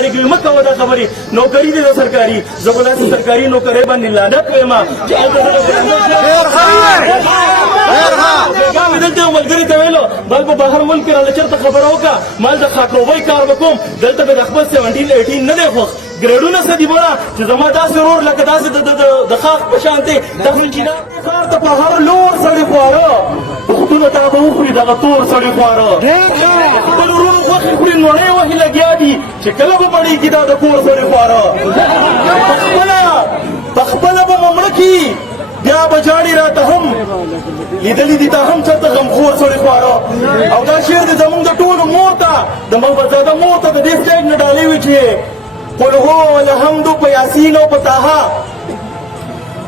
سرکاري کوي مکه ودا خبري نوکری دي د سرکاري زبردست سرکاري نوکری باندې لعنت وایم چې دلته ملګري ته ویلو بل په بهر ملک کې راله چېرته خبره وکړه مال د خاطروبۍ کار وکوم دلته به د خپل 17-18 نه دی خوښ ګریډونه څه دي بړه چې زما داسې ورور لکه داسې د خاص په شان دی دغه چې ښار ته په هر لور سړي خواره پښتونه ته به وخوري دغه تور سړي خواره خپل ورونو غوښې خوري نوڼۍ وهي لګیا دي چې کله به مړېږي دا د کور سړي خواره پخپله به مه مړه کي بیا به جاړي راته هم لیدلي دي تا هم چېرته غمخور سړي خواره او دا شعر دی زمونږ د ټولو مور ته د محمدزاده مور ته د دې سټیج نه ډالۍ وي چې قل هو الحمد په یاسین او په طه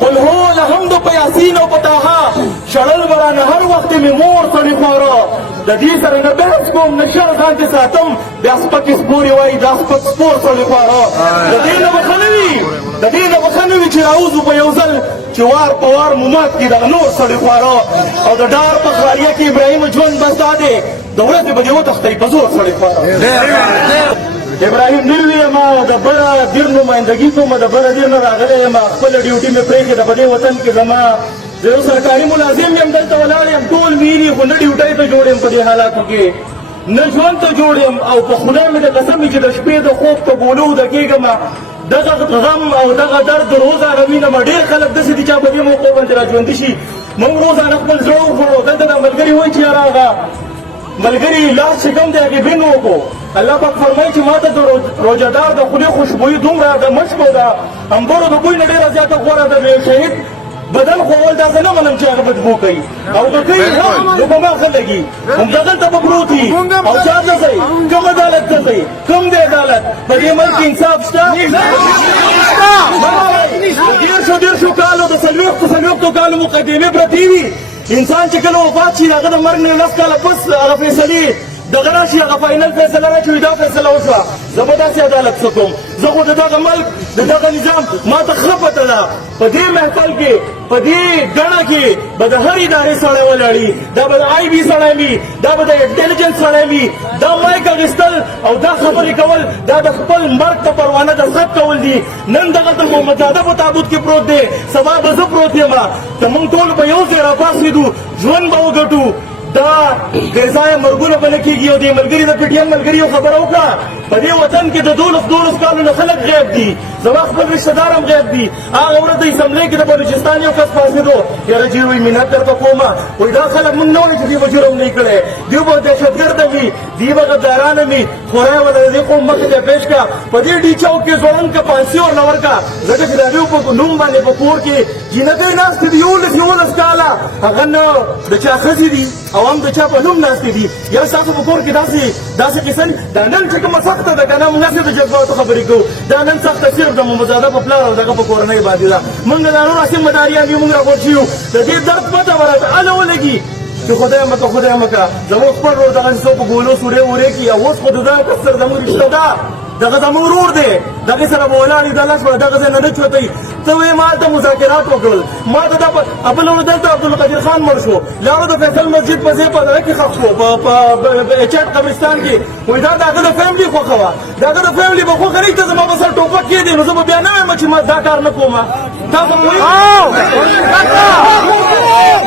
قل هو الحمد په یاسین او په طه شړل به رانه هر وخت مې مور سړي خواره د دې سره نه بحث کوم نه شر ځان کې ساتم بیا سپکې سپورې وایي دا سپک سپور سړي خواره د دې نه بښه نه وي چې راوځو په یو ځل چې وار په وار ممات کړي دغه نور سړي خواره او د ډار په خاریه کې ابراهیم ژوند بس دا دی د ورځې به دې وتښتئ په زور سړي خواره ابراهیم نلوی یم د بره دیر نمایندګي کوم د بره دیر نه راغلی یم خپله ډیوټي مې پرېښې په دې وطن کې زما زه یو سرکاري ملازم یم دلته ولاړ یم ټول ویري خو نه ډیوټۍ ته جوړ یم په دې حالاتو کې نه ژوند ته جوړ یم او په خدای مې د قسم چې د شپې د خوب په ګولو ودې کېږم دغه غم او دغه درد روزانه وینم ډېر خلک داسې دي چې په دې موقع باندې را ژوندي شي موږ روزانه خپل زړه وخوړو دلته د ملګري وایي چې یاره هغه ملګري لاس چې کوم دی هغې بین وکړو الله پاک فرمایي چې ما ته د روژهدار د خولې خوشبویي دومره د مشکو د انبرو د بوی نه ډېره زیاته غوره ده د یو شهید بدن خوول دا زه نه منم چې هغه بدبو کوي او که کوي نو په ما ښه لګي همدغلته به پروت وي او چا ته ځئ کوم عدالت ته ځئ کوم دی عدالت په دې ملک کې انصاف شته دېرشو کالو د څلوېښتو کالو مقدمې پرتې وي انسان چې کله وفات شي هغه د مرګ نه 10 کاله پس هغه فیصلې دغه راشي هغه فاینل فیصله راشي دا فیصله وشوه زه به داسې عدالت څه کوم زه خو د دغه ملک د دغه نظام ما ته ښه پته ده په دې محفل کې په دې ګڼه کې به د هر ادارې سړی ولاړي دا به د آی بي سړی وي دا به د انټلیجنس سړی وي دا مایک اخیستل او دا خبرې کول دا د خپل مرګ ته پروانه د ثبت کول دي نن دغلته محمدزاده په تابوت کې پروت دی سبا به زه پروت یم که موږ ټول به یو ځای راپاڅېدو ژوند به وګټو دا ګرځای مرګونه به نه کېږي او دې ملګري د پي ټي ایم ملګري یو خبره وکړه په دې وطن کې د 12 کالو نه خلک غیب دي زما خپل رشته دار هم غیب دي هغه ورځ د اسمبلۍ کې د بلوچستان یو کس پاڅېدو یاره جی وایي منت درته کومه وایي دا خلک موږ نه وایي چې دوی به جرم نه وي کړی دوی به دهشتګرده وي دوی به غدارانه وي خورای وله د دې قوم مخې ته پیش کړه په دې ډي چوک کې ځوړند که پانسي ورله ورکړه ځکه چې د هغوی په نوم باندې په کور کې جینکۍ ناستې دي 11 کاله هغه نه د چا ښځې دي او هم د چا په نوم ناستې دي یا ستاسو په کور کې داسې قصه دا نن چې کومه سخته ده که نه موږ هسې د جذباتو خبرې کوو دا نن سخته صرف د محمدزاده په پلار او دغه په کورنۍ باندې ده موږ د نور هسې مداریان یو موږ راغونډ شوي یو د دې درد پته به راته هله ولګي چې خدای مکه زموږ خپل ورور دغه څو په ګولو سورې ورې کړي او اوس خو د دغه کس سره زموږ رشته ده دغه زموږ ورور دی دغې سره به ولاړ وي د لاس به دغه ځای نه چوتئ ته وایې ما هلته مذاکرات وکړل ما ته دا بله ورځ دلته عبدالقدیر خان مړ شو لاړو د فیصل مسجد په ځای په دغه کې ښخ شو په چټ قبرستان کې وایي دا د هغه د فیملي خوښه وه د هغه د فیملي به خوښه نه وي ته زما به سر ټوپک کېدی نو زه به بیا نه وایم چې ما دا کار نه کوم تاسو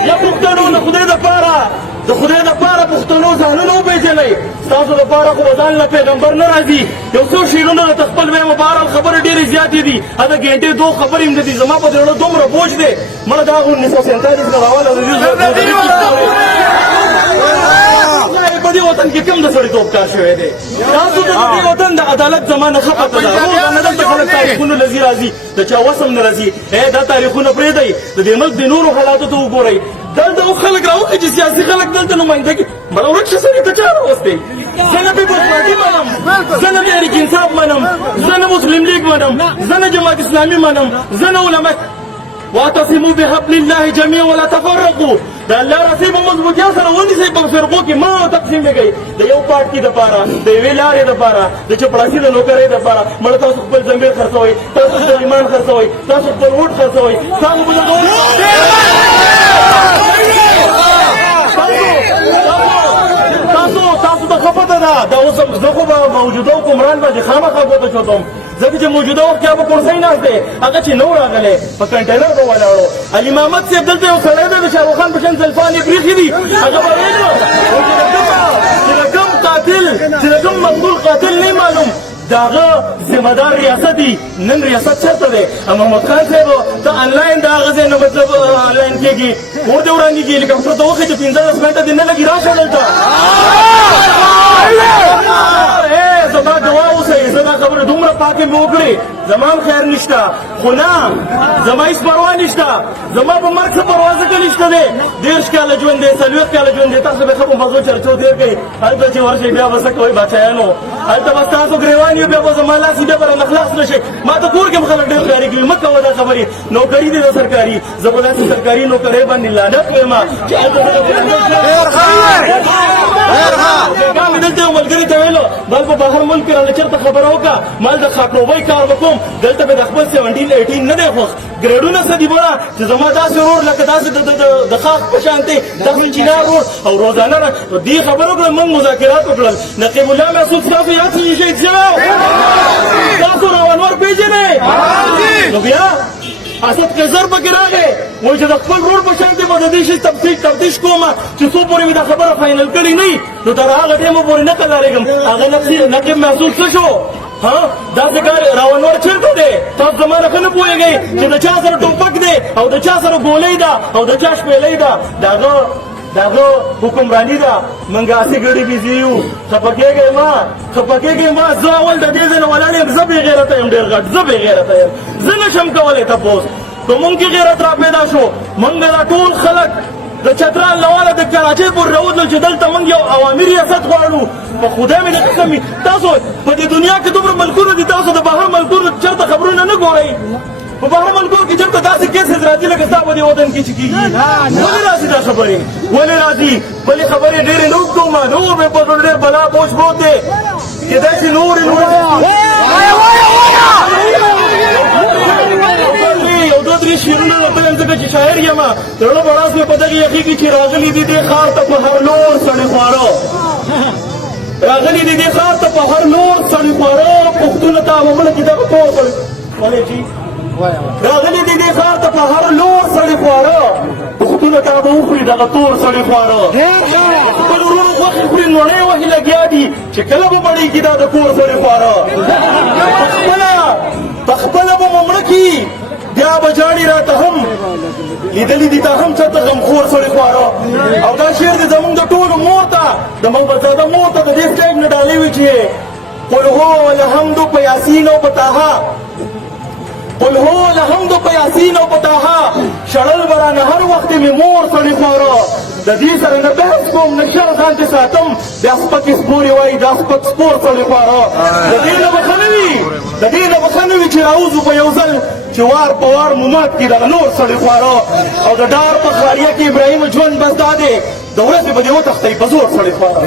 یا پښتنو د خدای دپاره پښتنو ځانونه وپېژنئ ستاسو دپاره خو به ځان له پیغمبر نه راځي یو څو شعرونه درته خپل وایم بهرحال خبرې ډېرې زیاتې دي هغه ګنټې دو خبرې هم نه دي زما په زړه دومره بوج دی مړه دا 1947 نه راواله په دې وطن کې کوم د سړیتوب کار شوی دی تاسو ته د دې وطن د عدالت زمانه ښه پته ده روزانه دلته خلک تاریخونه لذي راځي د چا وسم نه راځي دا تاریخونه پرېږدئ د دې ملک د نورو حالاتو ته وګورئ دلته خلک راوخي چې سیاسي خلک دلته نمایندګي مړه ورک شه سړي ته چا راوستی زه نه پیپلز پارټي منم زه نه تحریک انصاف منم زه نه مسلم لیگ منم زه نه جماعت اسلامي منم زه نه علما واعتصموا بحبل الله جميعا ولا تفرقوا د الله رسول په مضبوطیا سره ونیسئ په فرقو کې مه تقسیم نه کوئ د یو پارټي دپاره د یوې لارې دپاره د چپړاسي د نوکرۍ دپاره مړه تاسو خپل ضمیر خرڅوئ تاسو خپل ایمان خرڅوئ تاسو خپل ووټ خرڅوئ تاسو په تاسو د ښه پته ده دا اوس زه خو به موجوده حکمران باندې خامخا ګوته چوتم ځکه چې موجوده وخت کې به کرسۍ ناست دی هغه چې نو راغلی په کنټینر به ولاړو علي محمد صاحب دلته یو سړی دی د شاهرخ خان په شان زلفان یې پرېښي دي هغه به ویلو چې د کوم قاتل چې د کوم مقبول قاتل نه معلوم داغه ذمہ دار ریاست دی نن ریاست چرته دی محمد خان صاحب ته انلاین دا هغه ځای نه مطلب انلاین کېږي اور دې وړاندې کېږي هلیکاپټر ته وخېږي 15 منټه دې نه لګي راشه دلته زما دعا اوسئ زما خبره دومره پاکې مې وکړې زما هم خیر نشته خو نه زما هېڅ پروا نشته زما په مرګ څه پروا ځکه نشته دی 30 کاله ژوند دی 40 کاله ژوند دی تاسو به ښه په مزو چرچو تېر کوئ هلته چې ورشئ بیا به څه کوئ بچیانو هلته به ستاسو ګرېوان یو بیا به زما لاس بیا به رانه خلاص نه شئ ما ته کور کې هم خلک ډېر خیاري کوي مه کوه دا خبرې نوکري دی د سرکاري زه به داسې سرکاري نوکرۍ باندې لعنت وایم چې هلته بیګا مې دلته یو ملګري ته ویلو بل په بهر ملک کې رانه چېرته خبره وکړه مال د خاکروبۍ کار به کوم دلته مې د خپل 17 18 نه دی خوښ ګریډونه څه دي بړه چې زما داسې ورور لکه داسې د خاک په شان دی داسې انجینر ورور او روزانه دې خبرو کړه موږ مذاکرات وکړل نقیب الله محسود ستاسو یاد شي شهید شوی تاسو روانور پېژنئ نو بیا اسد قیصر پکې راغی وایي چې د خپل ورور په شان دی به د دې شي تفتیش کوم چې څو پورې مې دا خبره فاینل کړې نه وي نو تر هغه ټیمه پورې نه قلاریږم هغه نقیب محسود څه شو داسې کار راونور چېرته دی تاسو زما نه ښه نه پوهېږئ چې د چا سره ټوپک دی او د چا سره ګولۍ ده او د چا شپېلۍ ده داغه حکمرانی ده موږ هسې ګړې بېزي یو خفه کېږئ ما زه اول د دې ځای نه ولاړ یم زه بې غیرته یم ډېر غټ زه بې غیرته یم زه نشم کولی تپوس که مونږ کې غیرت را پیدا شو مونږ دا ټول خلک د چترال لواله د کراچۍ پورې راوتلل چې دلته مونږ یو عوامي ریاست غواړو په خدای مې د قسم تاسو په دې دنیا کې دومره ملکونه دي تاسو د بهر ملکونو چېرته خبرونه نه ګورئ په بهر ملکونو کې چېرته داسې کیسز راځي لکه ستا په دې وطن کې چې کېږي ولې راځي دا خبرې ولې راځي بلې خبرې ډېرې نه اوږدومه نور مې په زړه ډېر بلا بوج پروت دی کېدای شي نورې یو دوه درې شعرونه راته یم ځکه چې شاعر یم زړه به راز مې په دغې یخېږي چې راغلي دي دې ښار ته په هر لور سړي خواره راغلي دي دې ښار ته په هر لور سړي خواره پښتونه ته عوامله کې دغه تور سړي ولې جي راغلي دي دې ښار ته په هر لور سړي خواره پښتونه ته به وخوري دغه تور سړي خواره خپل ورونو غوښې خوري نوڼۍ وهي لګیا دي چې کله به مړېږي دا د کور سړي خواره پخپله به مو مړه کي بیا به جاړي راته هم لیدلي دي تا هم چېرته غمخور سړي خواره او دا شعر دی زمونږ د ټولو مور ته د محمدزاده مور ته د دې سټیج نه ډالۍ وي چې قل هو الحمد په یاسین او په طه قل هو الحمد په یاسین او په طه شړل به رانه هر وخت مې مور سړي خواره د دې سره نه بحث کوم نه شر ځان چې ساتم بیا سپکې سپورې وایي دا سپک سپور سړي خواره د دې نه به ښه نه وي چې راوځو په یو ځل چې وار په وار مو مات کړي دغه نور سړي خواره او د ډار په خاریه کې ابراهیم ژوند بس دا دی د ورځې به دې وتښتئ په زور سړي خواره